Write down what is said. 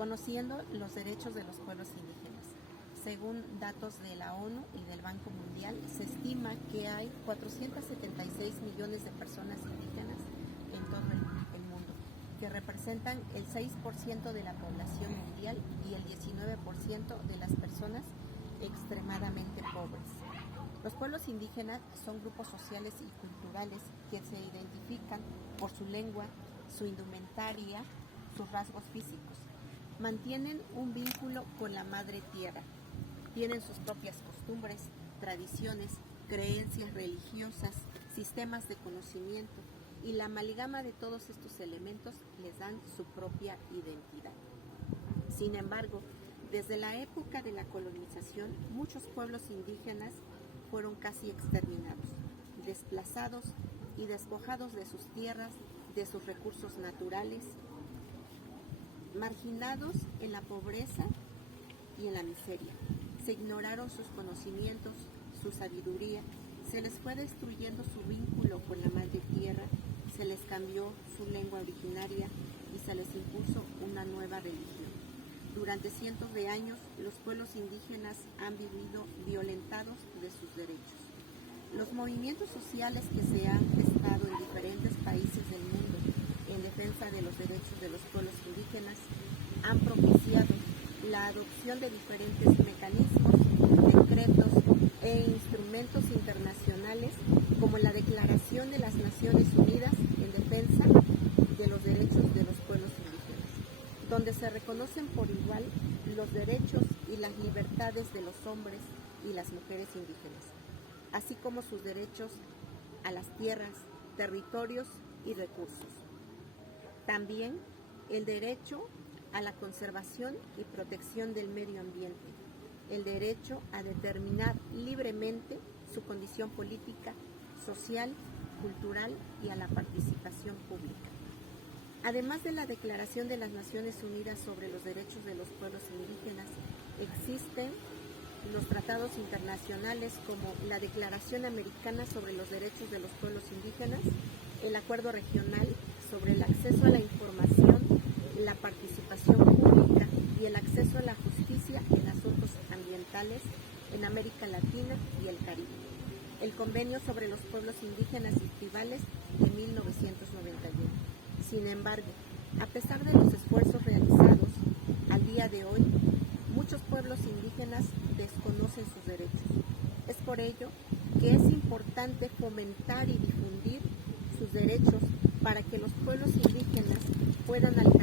Conociendo los derechos de los pueblos indígenas. Según datos de la ONU y del Banco Mundial, se estima que hay 476 millones de personas indígenas en todo el mundo, que representan el 6% de la población mundial y el 19% de las personas extremadamente pobres. Los pueblos indígenas son grupos sociales y culturales que se identifican por su lengua, su indumentaria, sus rasgos físicos. Mantienen un vínculo con la madre tierra. Tienen sus propias costumbres, tradiciones, creencias religiosas, sistemas de conocimiento, y la amalgama de todos estos elementos les dan su propia identidad. Sin embargo, desde la época de la colonización, muchos pueblos indígenas fueron casi exterminados, desplazados y despojados de sus tierras, de sus recursos naturales, marginados en la pobreza y en la miseria. Se ignoraron sus conocimientos, su sabiduría, se les fue destruyendo su vínculo con la madre tierra, se les cambió su lengua originaria y se les impuso una nueva religión. Durante cientos de años, los pueblos indígenas han vivido violentados de sus derechos. Los movimientos sociales que se han gestado en diferentes países del mundo en defensa de los derechos de los pueblos indígenas han propiciado la adopción de diferentes mecanismos, decretos e instrumentos internacionales como la Declaración de las Naciones Unidas en defensa de los derechos de los pueblos indígenas, donde se reconocen por igual los derechos y las libertades de los hombres y las mujeres indígenas, así como sus derechos a las tierras, territorios y recursos. También el derecho a la conservación y protección del medio ambiente, el derecho a determinar libremente su condición política, social, cultural y a la participación pública. Además de la Declaración de las Naciones Unidas sobre los Derechos de los Pueblos Indígenas, existen los tratados internacionales como la Declaración Americana sobre los Derechos de los Pueblos Indígenas, el Acuerdo Regional sobre el acceso a la información, la participación pública y el acceso a la justicia en asuntos ambientales en América Latina y el Caribe, el Convenio sobre los Pueblos Indígenas y Tribales de 1991. Sin embargo, a pesar de los esfuerzos realizados, al día de hoy, muchos pueblos indígenas desconocen sus derechos. Es por ello que es importante fomentar y difundir sus derechos para que los pueblos indígenas puedan alcanzar